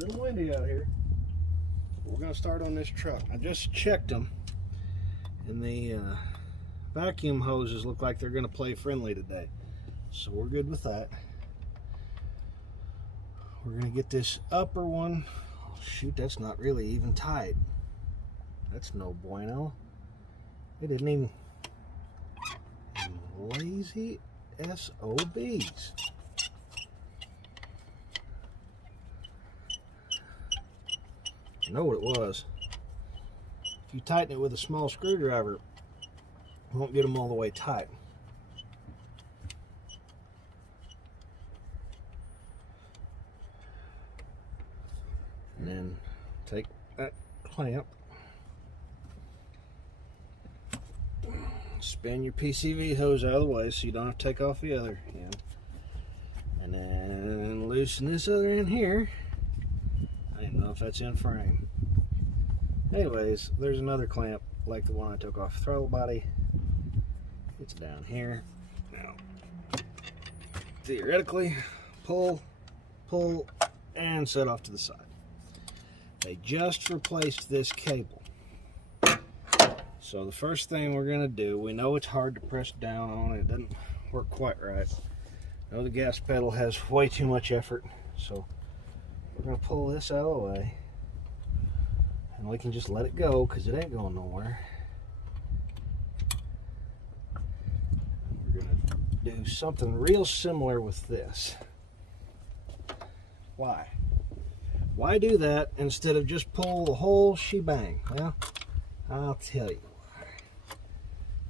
a little windy out here. We're going to start on this truck. I just checked them, and the vacuum hoses look like they're going to play friendly today. So we're good with that. We're going to get this upper one. Oh, shoot, that's not really even tight. That's no bueno. It didn't even... Lazy SOBs. You know what it was. If you tighten it with a small screwdriver, you won't get them all the way tight. And then take that clamp, spin your PCV hose out of the way so you don't have to take off the other end, and then loosen this other end here. I don't know if that's in frame. Anyways, there's another clamp like the one I took off the throttle body. It's down here. Now, theoretically, pull, and set off to the side. They just replaced this cable. So the first thing we're going to do, we know it's hard to press down on. It doesn't work quite right. I know the gas pedal has way too much effort. So we're going to pull this out of the way. And we can just let it go because it ain't going nowhere. We're going to do something real similar with this. Why? Why do that instead of just pull the whole shebang? Well, I'll tell you why.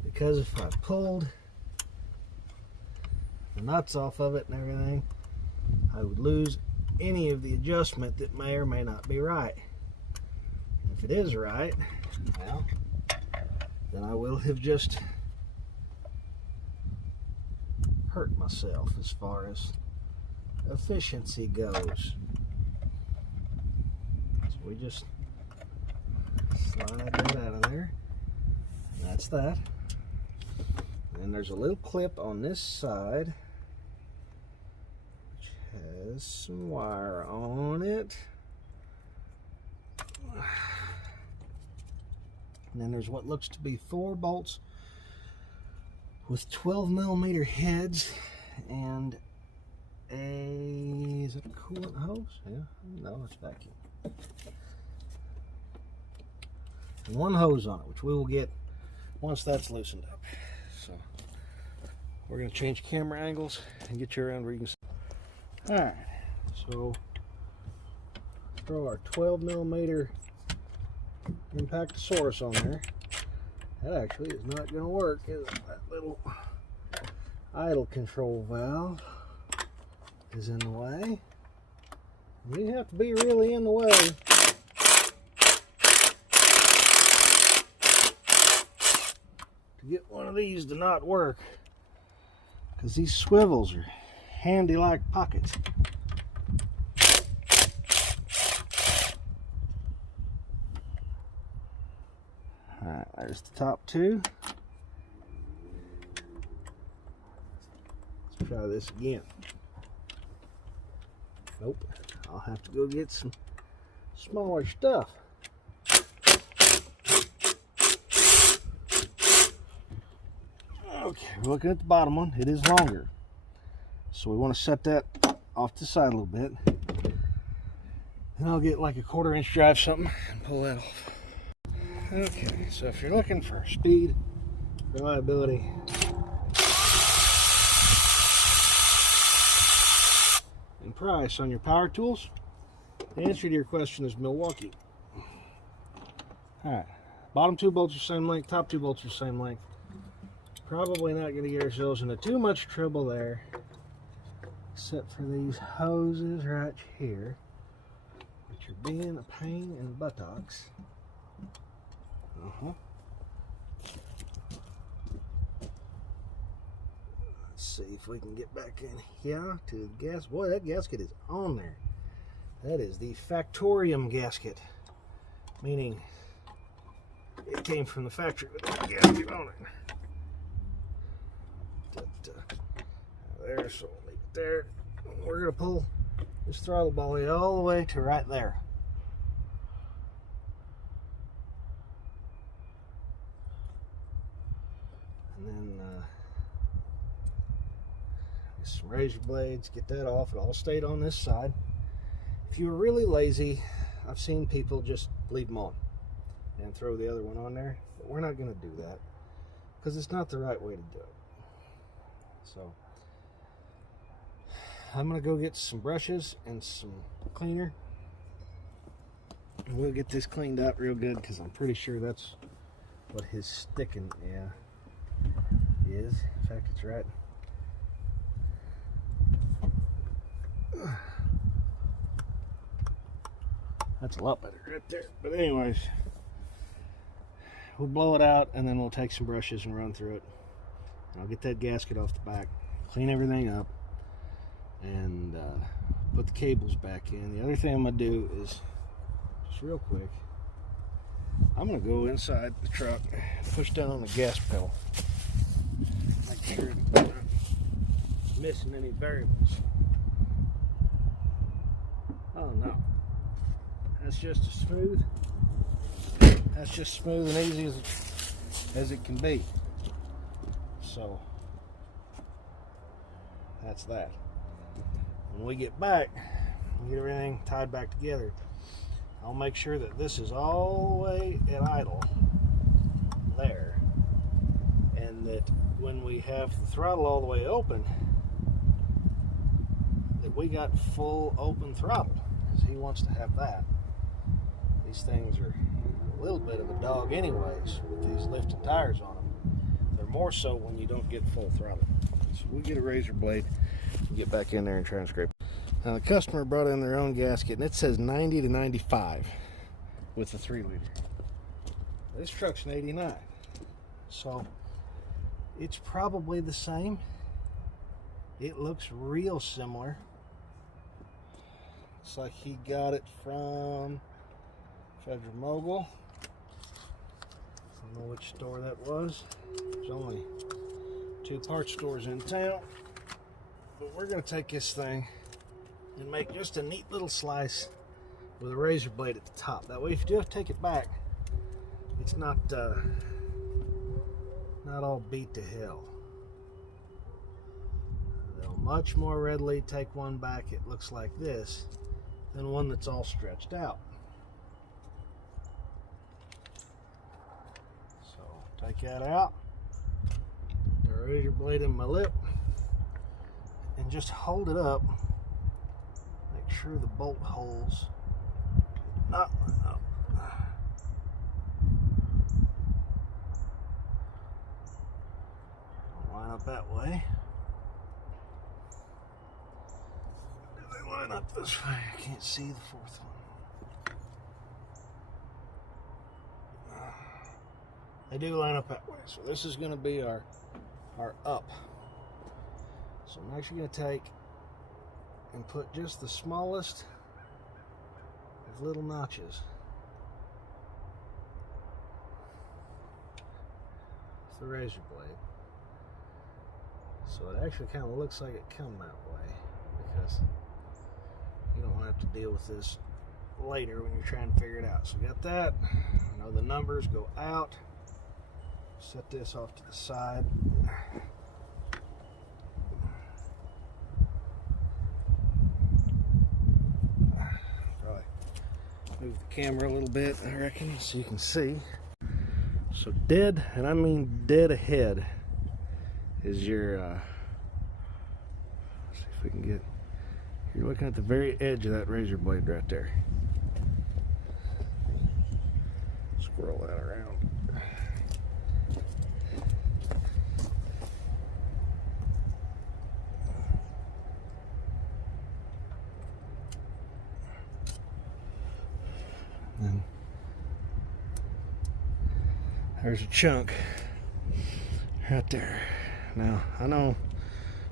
Because if I pulled the nuts off of it and everything, I would lose any of the adjustment that may or may not be right. If it is right, well, then I will have just hurt myself as far as efficiency goes. So we just slide that out of there. That's that. And there's a little clip on this side which has some wire on it. And then there's what looks to be 4 bolts with 12mm heads and is it a coolant hose? Yeah, no, it's vacuum. And 1 hose on it, which we will get once that's loosened up. So we're going to change camera angles and get you around where you can see. Alright, so throw our 12mm Impactosaurus on there. That actually is not going to work, is it? That little idle control valve is in the way. You have to be really in the way to get one of these to not work, because these swivels are handy like pockets. Alright, there's the top 2. Let's try this again. Nope, I'll have to go get some smaller stuff. Okay, we're looking at the bottom one. It is longer. So we want to set that off to the side a little bit. And I'll get like a 1/4 inch drive something and pull that off. Okay, so if you're looking for speed, reliability, and price on your power tools, the answer to your question is Milwaukee. Alright, bottom 2 bolts are the same length, top 2 bolts are the same length. Probably not going to get ourselves into too much trouble there, except for these hoses right here, which are being a pain in the buttocks. Let's see if we can get back in here to the gas. Boy, that gasket is on there. That is the Factorium gasket, meaning it came from the factory with that gasket on it. There, so we'll leave it there. We're going to pull this throttle body all the way to right there. And then some razor blades, get that off. It all stayed on this side. If you were really lazy, I've seen people just leave them on and throw the other one on there, but we're not going to do that because it's not the right way to do it. So I'm going to go get some brushes and some cleaner, and we'll get this cleaned up real good because I'm pretty sure that's what his sticking is. In fact, it's right. That's a lot better right there. But anyways, we'll blow it out and then we'll take some brushes and run through it. I'll get that gasket off the back, clean everything up, and put the cables back in. The other thing I'm going to do is, just real quick, I'm going to go inside the truck, push down on the gas pedal, make sure that I'm not missing any variables. Oh no. That's just smooth and easy as it can be. So that's that. When we get back, we get everything tied back together, I'll make sure that this is all the way at idle there, and that when we have the throttle all the way open, that we got full open throttle, because he wants to have that. These things are a little bit of a dog anyways with these lifted tires on them. They're more so when you don't get full throttle. So we get a razor blade, get back in there and try and scrape. Now the customer brought in their own gasket and it says 90 to 95 with the 3 liter. This truck's an 89. So it's probably the same. It looks real similar. Looks like he got it from Federal Mogul. I don't know which store that was. There's only 2 parts stores in town. But we're going to take this thing and make just a neat little slice with a razor blade at the top. That way if you do have to take it back, it's not all beat to hell. They'll much more readily take one back, it looks like this, than one that's all stretched out. So take that out, put the razor blade in my lip, and just hold it up. Make sure the bolt holes not line up. Line up that way. Do they line up this way? I can't see the 4th one. They do line up that way. So this is going to be our up. So I'm actually going to take and put just the smallest of little notches. It's the razor blade. So it actually kind of looks like it come that way, because you don't have to deal with this later when you're trying to figure it out. So we got that. I know the numbers go out. Set this off to the side. Probably move the camera a little bit, I reckon, so you can see. So dead, and I mean dead ahead, is your let's see if we can get, you're looking at the very edge of that razor blade right there. Squirrel that around. And there's a chunk right there. Now, I know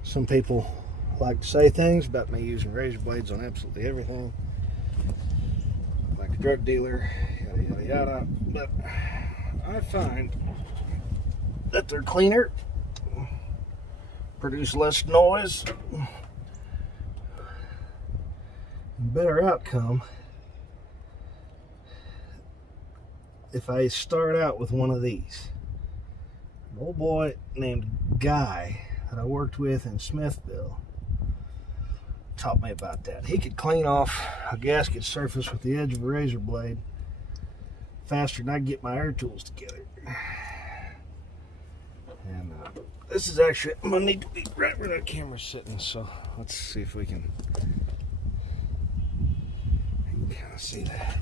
some people like to say things about me using razor blades on absolutely everything, like a drug dealer, yada yada yada, but I find that they're cleaner, produce less noise, better outcome if I start out with one of these. An old boy named Guy that I worked with in Smithville taught me about that. He could clean off a gasket surface with the edge of a razor blade faster than I get my air tools together. And this is actually, I'm gonna need to be right where that camera's sitting, so let's see if we can kind of see that.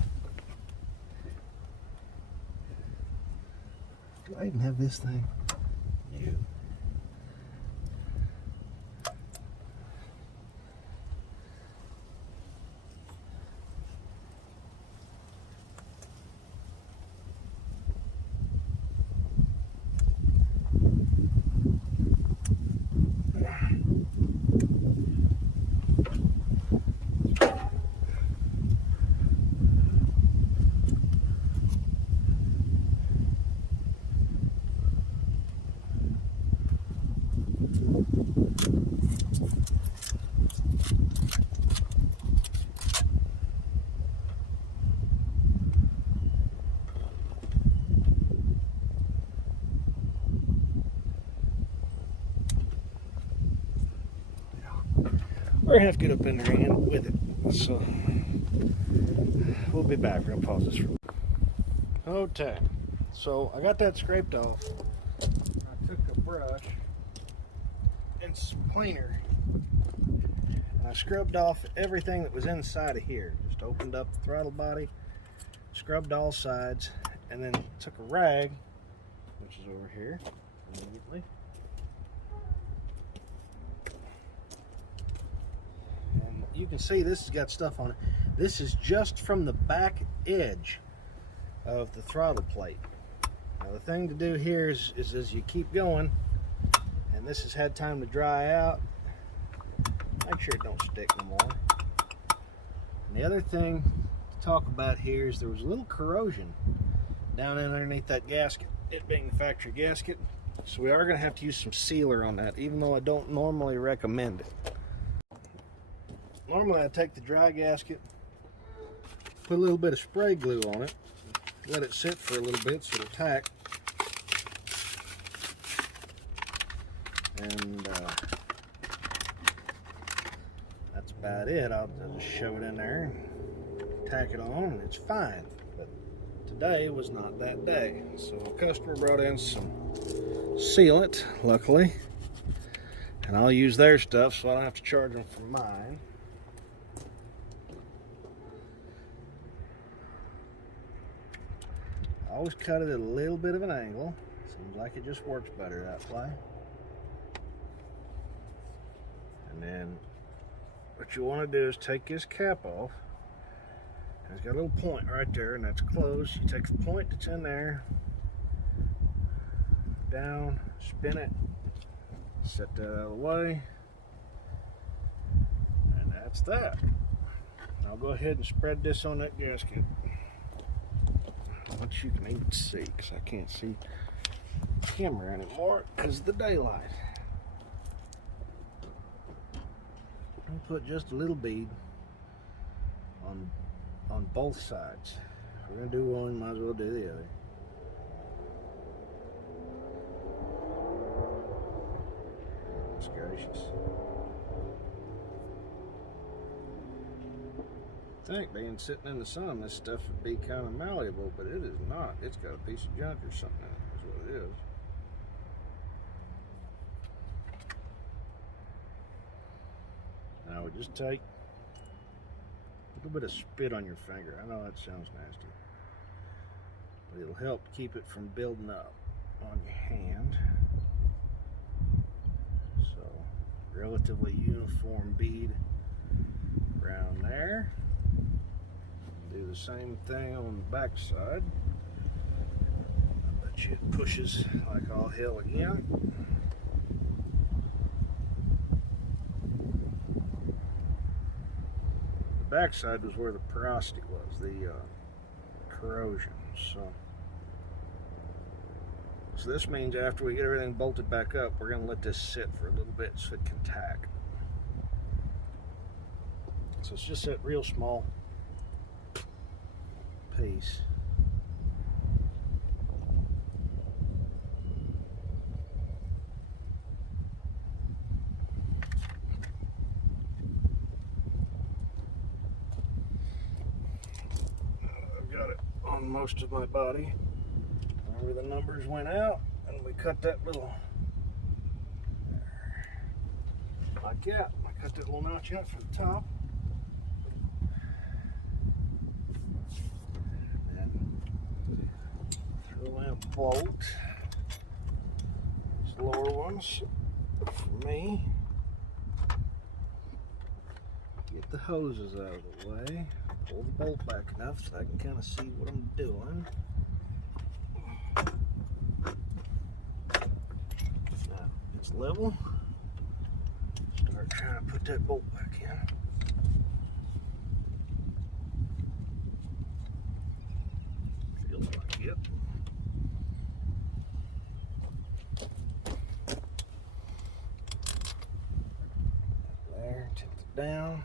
Do I even have this thing? No. We're gonna have to get up in there and with it. So we'll be back. We're gonna pause this for a okay. So I got that scraped off. I took a brush and some cleaner and I scrubbed off everything that was inside of here. Just opened up the throttle body, scrubbed all sides, and then took a rag, which is over here immediately. You can see this has got stuff on it. This is just from the back edge of the throttle plate. Now the thing to do here is as you keep going, and this has had time to dry out, make sure it don't stick no more. And the other thing to talk about here is there was a little corrosion down in underneath that gasket, it being the factory gasket. So we are going to have to use some sealer on that, even though I don't normally recommend it. Normally I take the dry gasket, put a little bit of spray glue on it, let it sit for a little bit so it'll tack, and that's about it. I'll just shove it in there and tack it on and it's fine. But today was not that day, so a customer brought in some sealant, luckily, and I'll use their stuff so I don't have to charge them for mine. Always cut it at a little bit of an angle. Seems like it just works better that way. And then what you want to do is take this cap off. And it's got a little point right there, and that's closed. You take the point that's in there, down, spin it, set that out of the way, and that's that. I'll go ahead and spread this on that gasket. Once you can even see, because I can't see the camera anymore because of the daylight. I'll put just a little bead on both sides. If we're going to do one, might as well do the other. Goodness gracious. I think being sitting in the sun, this stuff would be kind of malleable, but it is not. It's got a piece of junk or something in it, is what it is. Now we just take a little bit of spit on your finger. I know that sounds nasty, but it'll help keep it from building up on your hand. So, relatively uniform bead around there. Do the same thing on the back side. I bet you it pushes like all hell again. The back side was where the porosity was, the corrosion. So this means after we get everything bolted back up, we're going to let this sit for a little bit so it can tack. So it's just that real small piece. I've got it on most of my body. Whenever the numbers went out, and we cut that little, like that. I cut that little notch out from the top. And then throw in a bolt. These lower ones for me. Get the hoses out of the way. Pull the bolt back enough so I can kind of see what I'm doing. Now it's level. Start trying to put that bolt back in. Feels like it. There, tip it down.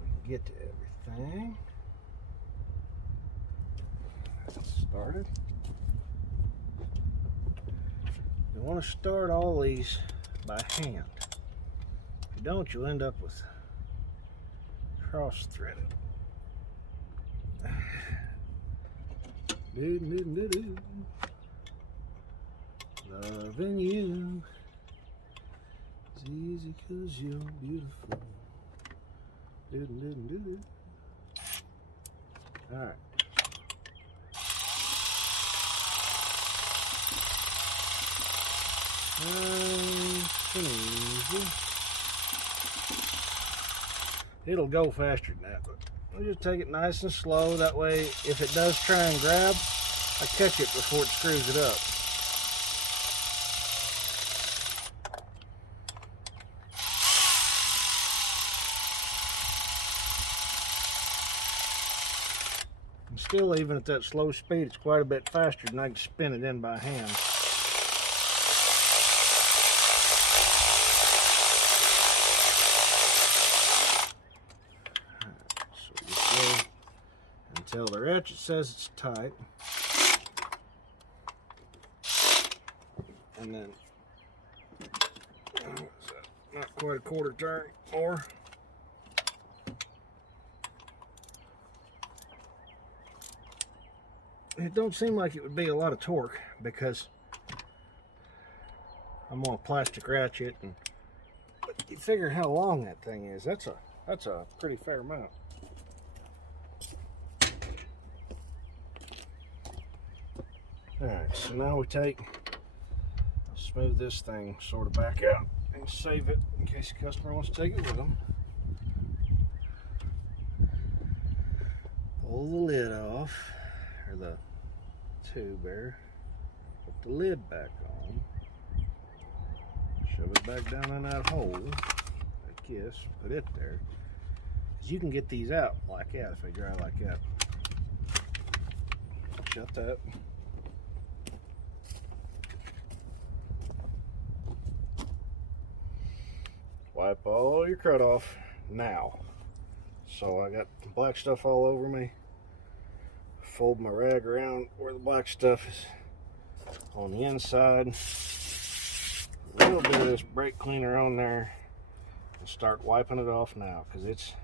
We can get to everything. That's started. You want to start all these by hand. If you don't, you'll end up with cross-threaded. Loving you is easy 'cause you're beautiful. Alright. It'll go faster than that, but we'll just take it nice and slow. That way, if it does try and grab, I catch it before it screws it up. And still, even at that slow speed, it's quite a bit faster than I can spin it in by hand. Until the ratchet says it's tight, and then not quite a quarter turn more. It don't seem like it would be a lot of torque because I'm on a plastic ratchet, and but you figure how long that thing is. That's a pretty fair amount. Alright, so now we smooth this thing sort of back out and save it in case the customer wants to take it with them. Pull the lid off, or the tube there. Put the lid back on. Shove it back down in that hole. Like this. Put it there. Because you can get these out like that if they dry like that. Shut that. Wipe all your crud off now. So I got black stuff all over me. Fold my rag around where the black stuff is on the inside. A little bit of this brake cleaner on there. And start wiping it off now because it's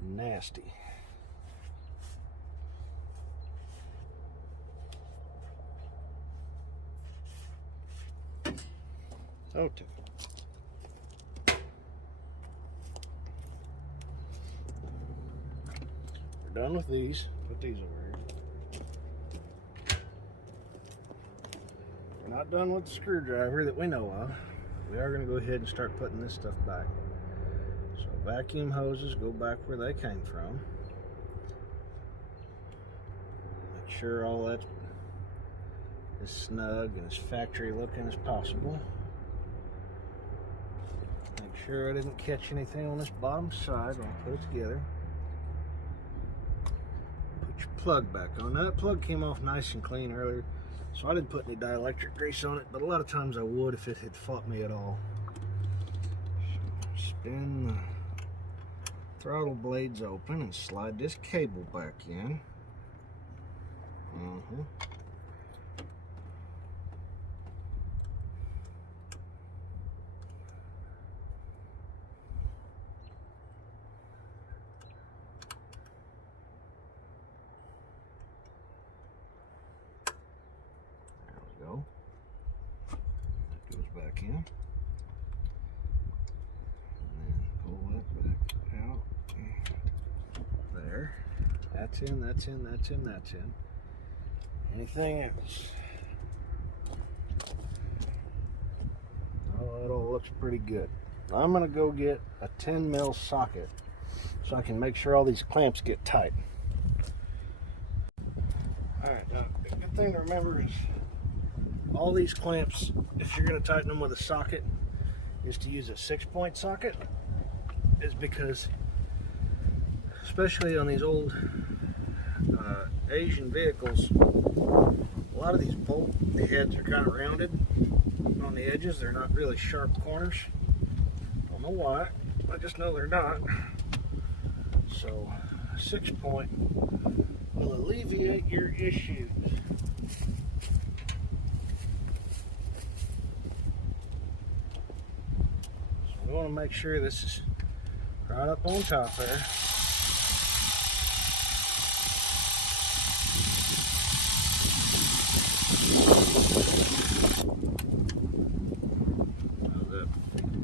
nasty. Oh, we're done with these. Put these over here. We're not done with the screwdriver that we know of. We are going to go ahead and start putting this stuff back. So vacuum hoses go back where they came from. Make sure all that is snug and as factory looking as possible. Make sure I didn't catch anything on this bottom side when I put it together. Put your plug back on. Now that plug came off nice and clean earlier, so I didn't put any dielectric grease on it, but a lot of times I would if it had fought me at all. So spin the throttle blades open and slide this cable back in. There we go. That goes back in. Pull that back out. There. That's in, that's in, that's in, that's in. Anything else? Oh, it all looks pretty good. I'm going to go get a 10 mil socket so I can make sure all these clamps get tight. Alright, now the good thing to remember is all these clamps, if you're going to tighten them with a socket, is to use a 6-point socket. Is because, especially on these old Asian vehicles, a lot of these bolt heads are kind of rounded on the edges. They're not really sharp corners. Don't know why. I just know they're not. So, a 6-point will alleviate your issues. So we want to make sure this is right up on top there.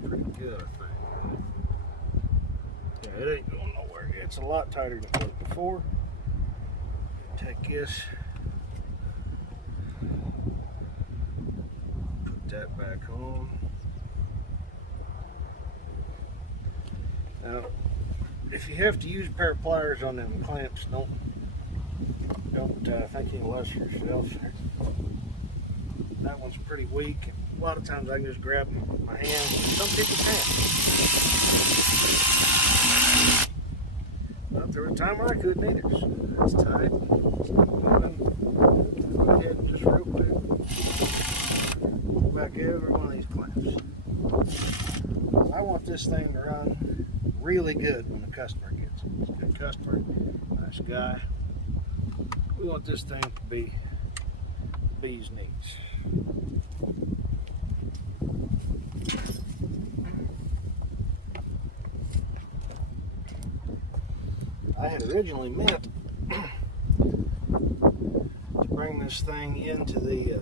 Pretty good, I think. Yeah, it ain't going nowhere. It's a lot tighter than it was before. Take this, put that back on. Now, if you have to use a pair of pliers on them clamps, don't think any less of yourself. That one's pretty weak. A lot of times I can just grab them with my hands. Some people can't. But there was a time where I couldn't either. So that's tight. Go ahead and just real quick pull back every one of these clamps. I want this thing to run really good when the customer gets it. It's a good customer, nice guy. We want this thing to be the bee's knees. I had originally meant to bring this thing into the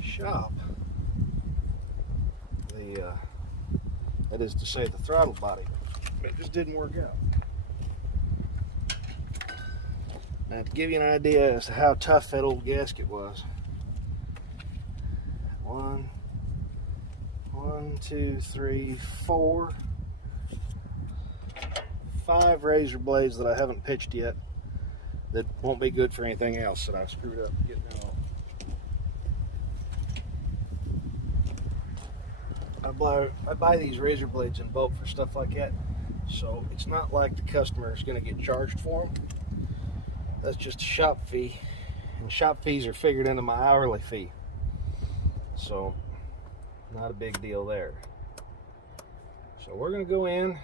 shop. That is to say, the throttle body. But it just didn't work out. Now, to give you an idea as to how tough that old gasket was. One, two, three, four. 5 razor blades that I haven't pitched yet that won't be good for anything else that I screwed up getting it off. I buy these razor blades in bulk for stuff like that, so it's not like the customer is going to get charged for them. That's just a shop fee, and shop fees are figured into my hourly fee, so not a big deal there. So we're going to go in,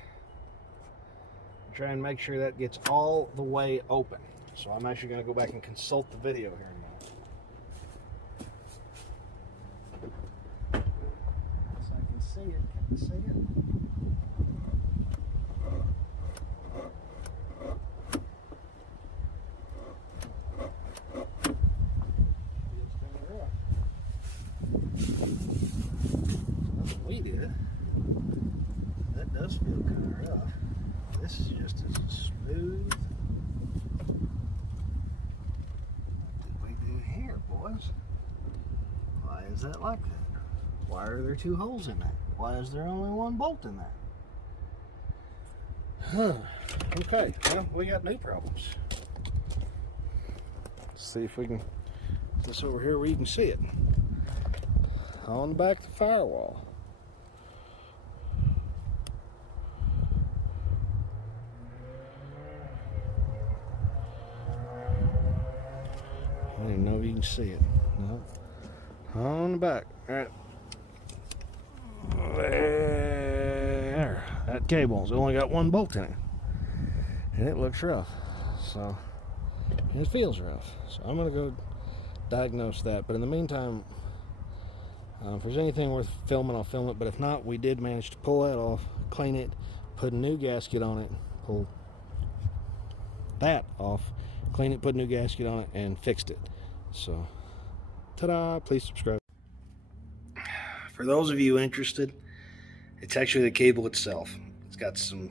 try and make sure that gets all the way open. So I'm actually going to go back and consult the video here in a minute. So I can see it. Can you see it? Feels kind of rough. Nothing we did. That does feel kind of rough. This is just as smooth. What did we do here, boys? Why is that like that? Why are there 2 holes in that? Why is there only 1 bolt in that? Huh. Okay, well, we got new problems. Let's see if we can get this over here where you can see it. On the back of the firewall. I don't even know if you can see it. No. On the back. Alright. There. That cable's only got 1 bolt in it. and it looks rough. So it feels rough. So I'm gonna go diagnose that. But in the meantime, if there's anything worth filming, I'll film it. But if not, we did manage to pull that off, clean it, put a new gasket on it, pull that off, clean it, put a new gasket on it, and fixed it. So, ta-da! Please subscribe. For those of you interested, it's actually the cable itself. It's got some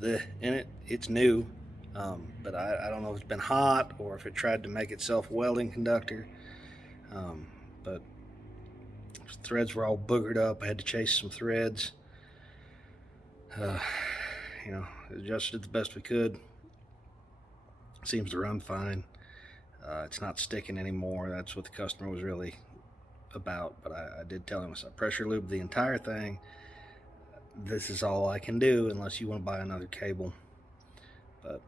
in it. It's new, but I don't know if it's been hot or if it tried to make itself a welding conductor. But threads were all boogered up. I had to chase some threads. You know, adjusted it the best we could. Seems to run fine. It's not sticking anymore. That's what the customer was really about. But I did tell him, I pressure lube the entire thing. This is all I can do unless you want to buy another cable. But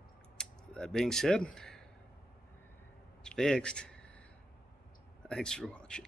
that being said, it's fixed. Thanks for watching.